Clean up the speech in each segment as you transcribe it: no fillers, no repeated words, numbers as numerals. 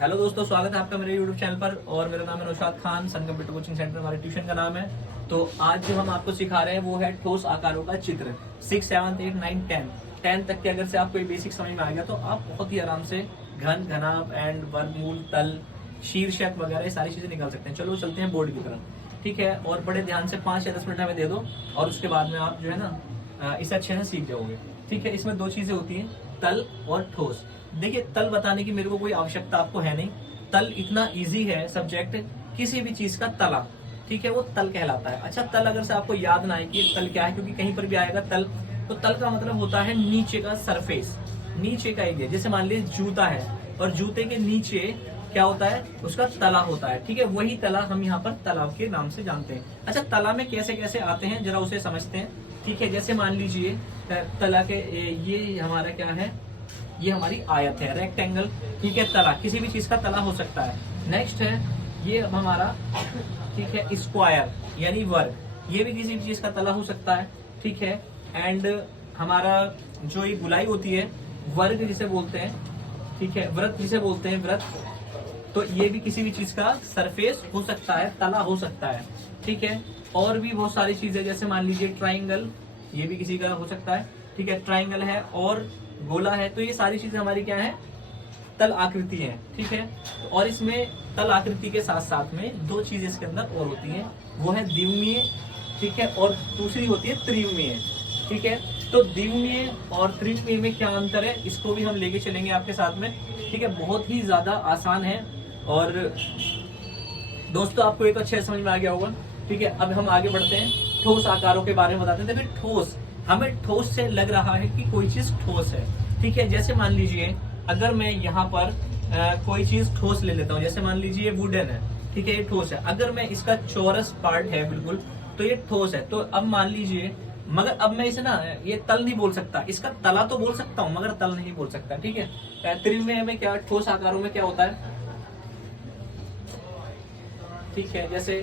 Hello दोस्तों, स्वागत है आपका मेरे यूट्यूब चैनल पर। और मेरा नाम है नौशाद खान, सन कंप्यूटर कोचिंग सेंटर हमारे ट्यूशन का नाम है। तो आज जो हम आपको सिखा रहे हैं वो है ठोस आकारों का चित्र। 6, 7, 8, 9, 10 तक के अगर से आपको ये बेसिक समझ में आ गया तो आप बहुत ही आराम से घन, घनाभ, एंड वर्गमूल, तल, शीर्षक वगैरह ये सारी चीजें निकाल सकते हैं। चलो चलते हैं बोर्ड की तरफ, ठीक है। और बड़े ध्यान से 5 या 10 मिनट हमें दे दो और उसके बाद में आप जो है ना इसे अच्छे से सीख जाओगे, ठीक है। इसमें 2 चीजें होती हैं, तल और ठोस। देखिए, तल बताने की मेरे को कोई आवश्यकता आपको है नहीं। तल इतना इजी है सब्जेक्ट, किसी भी चीज का तला, ठीक है, वो तल कहलाता है। अच्छा, तल अगर से आपको याद ना आए कि तल क्या है, क्योंकि कहीं पर भी आएगा तल, तो तल का मतलब होता है नीचे का सरफेस, नीचे का एरिया। जैसे मान लीजिए जूता है और जूते के नीचे क्या होता है, उसका तला होता है, ठीक है। वही तला हम यहाँ पर तलाव के नाम से जानते हैं। अच्छा, तला में कैसे कैसे आते हैं जरा उसे समझते हैं, ठीक है। जैसे मान लीजिए तला के ये हमारा क्या है, ये हमारी आयत है, रेक्टेंगल, ठीक है। तला किसी भी चीज का तला हो सकता है। नेक्स्ट है ये हमारा, ठीक है, स्क्वायर यानी वर्ग, ये भी किसी भी चीज का तला हो सकता है, ठीक है। एंड हमारा जो ये गुलाई होती है, वर्ग जिसे बोलते हैं, ठीक है, व्रत जिसे बोलते हैं, व्रत, तो ये भी किसी भी चीज का सरफेस हो सकता है, तला हो सकता है, ठीक है। और भी बहुत सारी चीजें, जैसे मान लीजिए ट्राइंगल, ये भी किसी का हो सकता है, ठीक है। ट्राइंगल है और गोला है, तो ये सारी चीजें हमारी क्या है, तल आकृति है, ठीक है। और इसमें तल आकृति के साथ साथ में 2 चीजें इसके अंदर और होती हैं, वो है द्विमीय, ठीक है, और दूसरी होती है त्रिमीय, ठीक है। तो द्विमीय और त्रिमीय में क्या अंतर है, इसको भी हम लेके चलेंगे आपके साथ में, ठीक है। बहुत ही ज्यादा आसान है और दोस्तों आपको एक अच्छे समझ में आ गया होगा, ठीक है। अब हम आगे बढ़ते हैं, ठोस आकारों के बारे में बताते हैं। देखिए, ठोस, हमें ठोस से लग रहा है कि कोई चीज ठोस है, ठीक है। जैसे मान लीजिए अगर मैं यहाँ पर कोई चीज ठोस ले लेता हूँ, जैसे मान लीजिए वुडन है, ठीक है, ये ठोस है। अगर मैं इसका चौरस पार्ट है बिल्कुल, तो ये ठोस है। तो अब मान लीजिए, मगर अब मैं इसे ना ये तल नहीं बोल सकता, इसका तला तो बोल सकता हूँ मगर तल नहीं बोल सकता, ठीक है। त्रिमेय में क्या, ठोस आकारों में क्या होता है, ठीक है। जैसे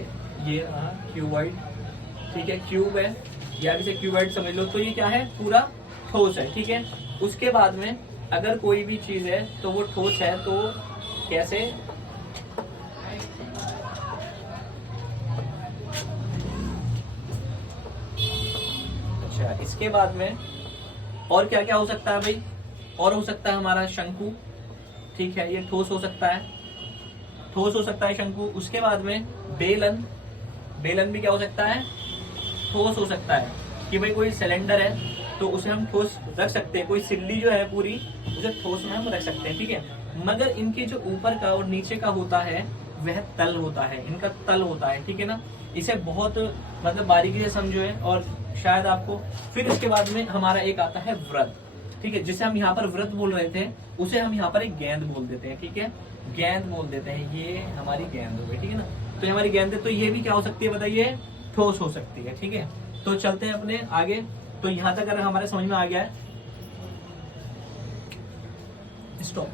ये क्यूबॉइड, ठीक है, क्यूब है या इसे क्यूबॉइड समझ लो, तो ये क्या है, पूरा ठोस है, ठीक है। उसके बाद में अगर कोई भी चीज है तो वो ठोस है, तो कैसे, अच्छा, इसके बाद में और क्या क्या हो सकता है भाई, और हो सकता है हमारा शंकु, ठीक है, ये ठोस हो सकता है, ठोस हो सकता है शंकु। उसके बाद में बेलन, बेलन भी क्या हो सकता है, ठोस हो सकता है। कि भाई कोई सिलेंडर है तो उसे हम ठोस रख सकते हैं, कोई सिल्ली जो है पूरी, उसे ठोस में हम रख सकते हैं, ठीक है। मगर इनके जो ऊपर का और नीचे का होता है वह तल होता है, इनका तल होता है, ठीक है ना। इसे बहुत मतलब बारीकी से समझो है और शायद आपको। फिर इसके बाद में हमारा एक आता है व्रत, ठीक है, जिसे हम यहाँ पर व्रत बोल रहे थे, उसे हम यहाँ पर एक गेंद बोल देते हैं, ठीक है, गेंद बोल देते हैं। ये हमारी गेंद हो गई, ठीक है ना। तो ये हमारी गेंद है, तो ये भी क्या हो सकती है बताइए, ठोस हो सकती है, ठीक है। तो चलते हैं अपने आगे। तो यहाँ तक अगर हमारे समझ में आ गया है, स्टॉप।